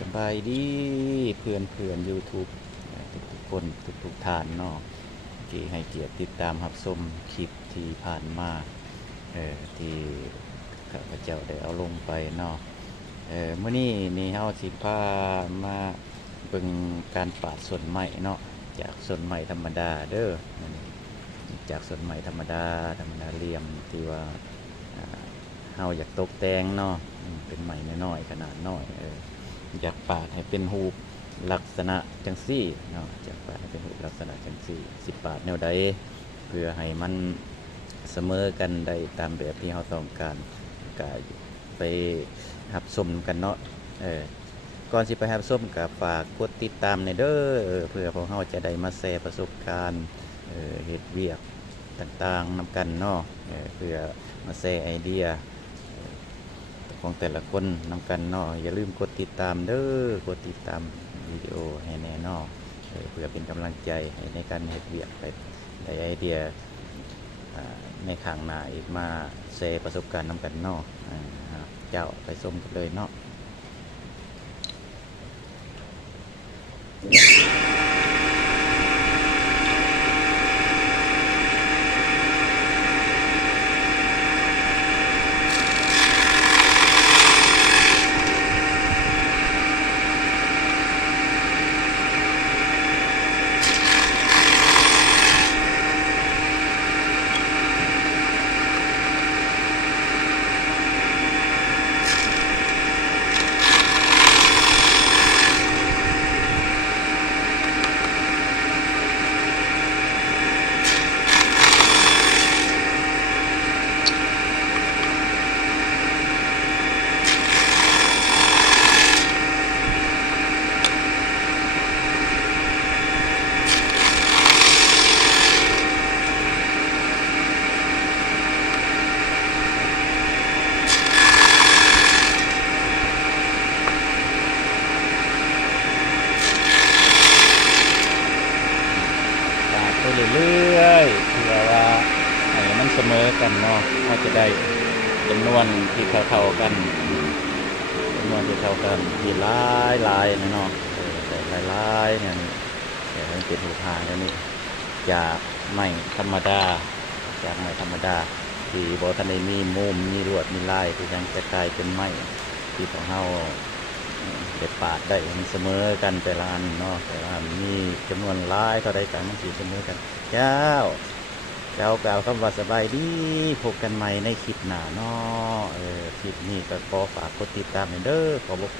สบายดีเพื่อนเพื่อน YouTube ทุกๆคนทุกท่านเนาะที่ให้เกียรติติดตามรับชมคลิปที่ผ่านมาที่ข้าพเจ้าได้เอาลงไปเนาะมื้อนี้นี่เฮาสิพามาเบิ่งการปาดส่วนไม้เนาะจากส่วนไม้ธรรมดาเด้อจากส่วนไม้ธรรมดาเหลี่ยมที่ว่าเฮาอยากตกแต่งเนาะเป็นไม้น้อยๆขนาดน้อยอยากปาดให้เป็นรูปลักษณะจังซี่เนาะอยากปาดให้เป็นรูปลักษณะจังซี่สิปาดแนวใดเพื่อให้มันเสมอกันได้ตามแบบที่เราต้องการก็ไปรับชมกันเนาะก่อนสิไปรับชมก็ฝากกดติดตามในเด้อเพื่อพวกเราจะได้มาแชร์ประสบการณ์เฮ็ดเวียกต่างๆนำกันเนาะเพื่อมาแชร์ไอเดียของแต่ละคนนำกันเนาะอย่าลืมกดติดตามเด้อกดติดตามวิดีโอให้แน่เนาะเพื่อเป็นกำลังใจในการเฮ็ดเวียกไปได้ไอเดียในข้างหน้าอีกมาแชร์ประสบการณ์นำกันเนาะเจ้าไปชมกันเลยเนาะเรื่อยๆเพื่อว่าให้มันเสมอกันเนาะเราจะได้จำนวนที่เท่ากันจำนวนที่เท่ากันที่หลายเนาะแต่หลายเนี่ยแต่มันเป็นหูพานแล้วนี่จากไม้ธรรมดาที่บ่ทันได้มีมุมมีลวดมีลายที่ยังจะกลายเป็นไม้ที่ของเฮาได้ปาดได้มันเสมอกันแต่ละอันเนาะแต่ละอันมีจำนวนหลายเท่าใดกันมันสิเสมอกันเจ้ากล่าวคำว่าสบายดีพบกันใหม่ในคลิปหน้าเนาะคลิปนี้ก็ขอฝากกดติดตามเด้อขอบคุณ